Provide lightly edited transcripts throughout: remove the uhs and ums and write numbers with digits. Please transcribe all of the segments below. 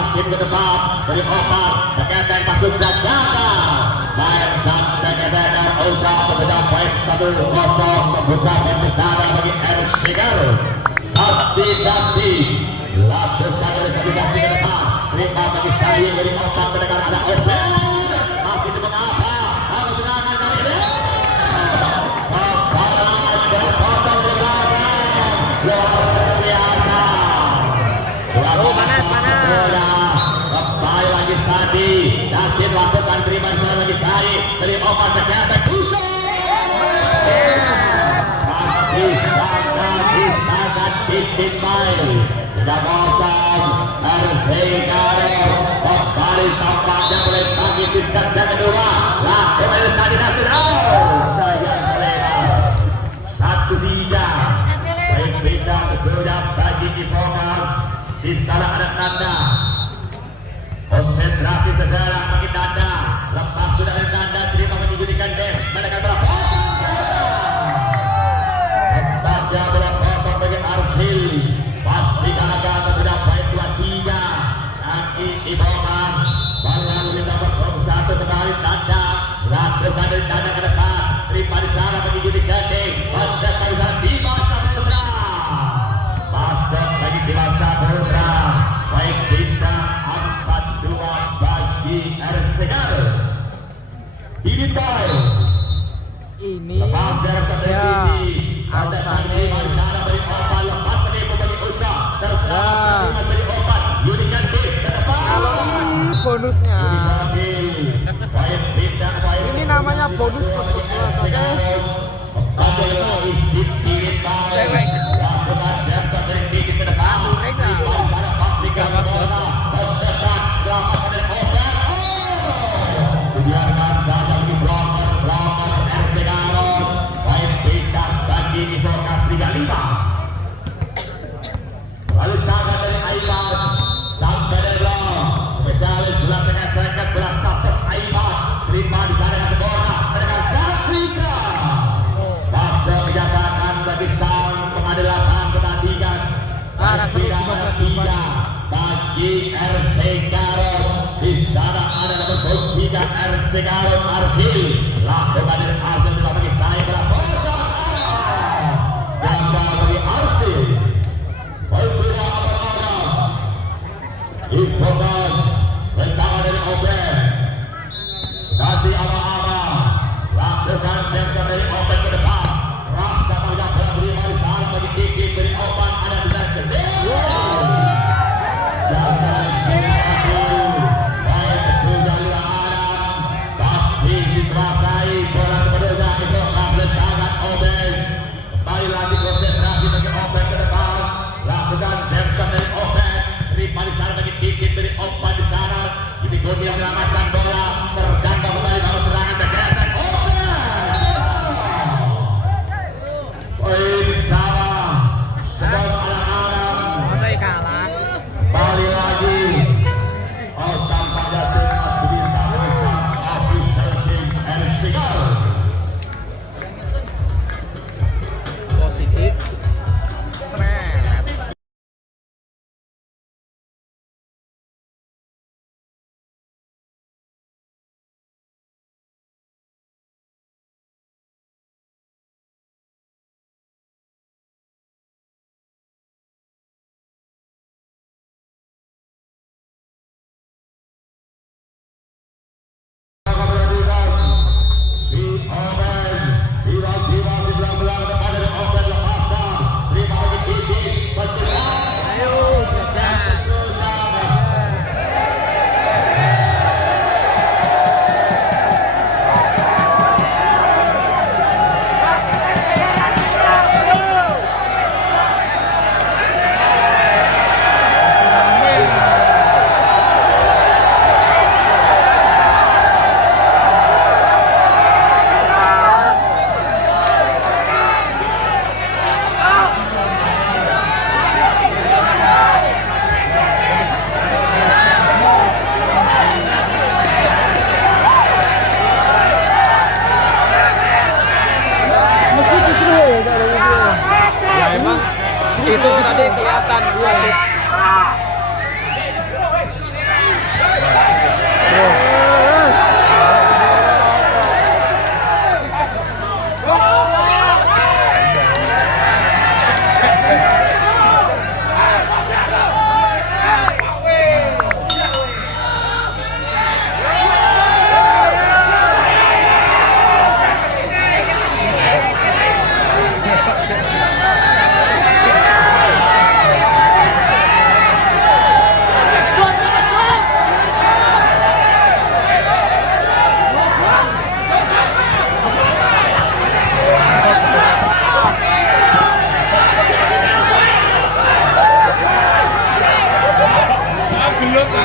Dustin ke depan dari Opat Beketeng masuk dan gagal main satu Beketeng Ocha memecah poin 1-0 membuka pembukanya bagi RC Garut. Sakti Dustin lakukan dari Sakti Dustin ke depan terima bagi sayang dari Opat mendengar ada Opat masih di mengapa harus serangan kali ini cok salah berpotong dari belakang luar biasa. Panas. Kembali lagi Sadi Dustin lakukan terima sana bagi Sai dari Opat Beketeng masih bakal kita akan titik main tidak bosan RC Garut kembali tampaknya mulai pagi di set yang kedua lah kembali Sadi Dustin sayang kelewat 1-3 baik bintang kedua bagi Kipokas di sana ada tanda konsentrasi segera bagi tanda lepas sudah ada tanda terima menunjukkan deh mereka berapa tempatnya berapa bagi Arsil pasti gagal tidak baik 2-3 kaki Kipokas lalu kita berusaha kembali tanda lakukan dari tanda ke depan terima di sana menunjukkan deh pada kali sana di masa Putra masuk bagi di masa Putra baik bintang 4-2 bagi RC Garut. Ini boy Ini lepas jarak sampai tinggi ada tadi di sana beri Opat lepas penipu bagi Uca terselamat terima beri Opat Unikan B ke depan kalau ini bonusnya. baik bintang baik Ini namanya bonus bagi RC Garut. Kembali lagi Siti Cewek. lakukan jam sampai tinggi ke depan di sana pastikan bola mendekat lakukan dari Opat dibiarkan saja lagi blocker RC Garut baik bintang bagi Kipokas 35 lalu tangan dari Aiman sampai dari belakang spesialis belah tengah cekat belah saset Aiman terima di sana dengan bola dengan Sakrika masuk menyatakan bagi sang pengadilatan pertandingan tidak tidak bagi RC Garut di sana ada nomor 3 RC Garut Arsil lakukan dari Arsil tidak bagi saya belah pojok gagal bagi Arsil berbeda apa-apa Kipokas tendangan dari Obed tadi abang-abang lakukan jempol dari Obed ke depan rasa banyak bola terima di sana bagi Kiki dari Opat ada di sana gede jangan baik juga lima Adam pasti dikuasai bola sebelumnya Kipokas tendangan Obed kembali lagi konsentrasi bagi Obed ke depan lakukan jempol dari Obed terima di sana bagi Kiki dari Opat di sana ini Godi yang menyelamatkan bola terjangkau kembali dalam serangan Beketeng poin sama sebab anak-anak Masa kalah. kembali lagi tampaknya dengan bintang besar official team RC Garut Positif. Gelut.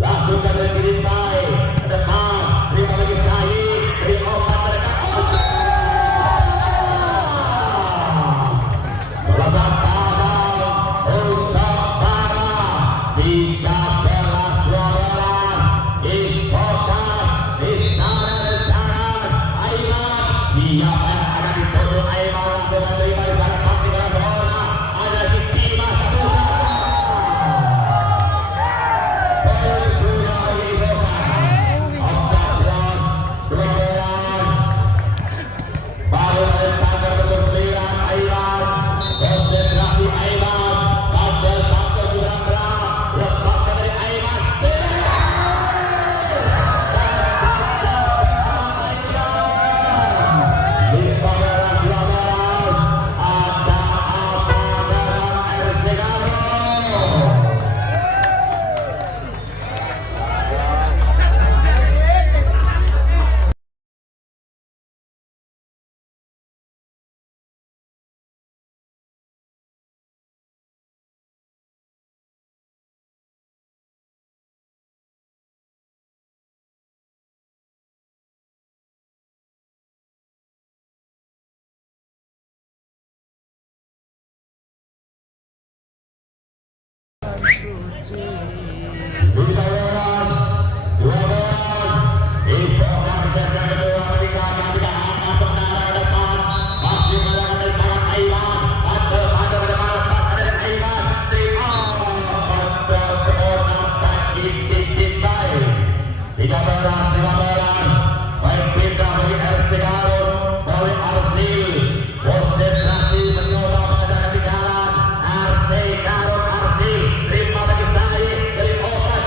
Lakukan dari diri ke depan, terima bagi Sahid. Baik pindah bagi RC Garut, balik Arsil, konsentrasi mencoba mengejar ketinggalan. RC Garut, Arsil, terima bagi Said, dari obat.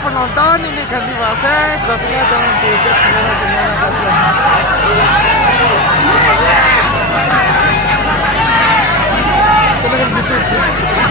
Penonton ini ganti wasit, wasitnya jangan diucap gimana seneng gitu.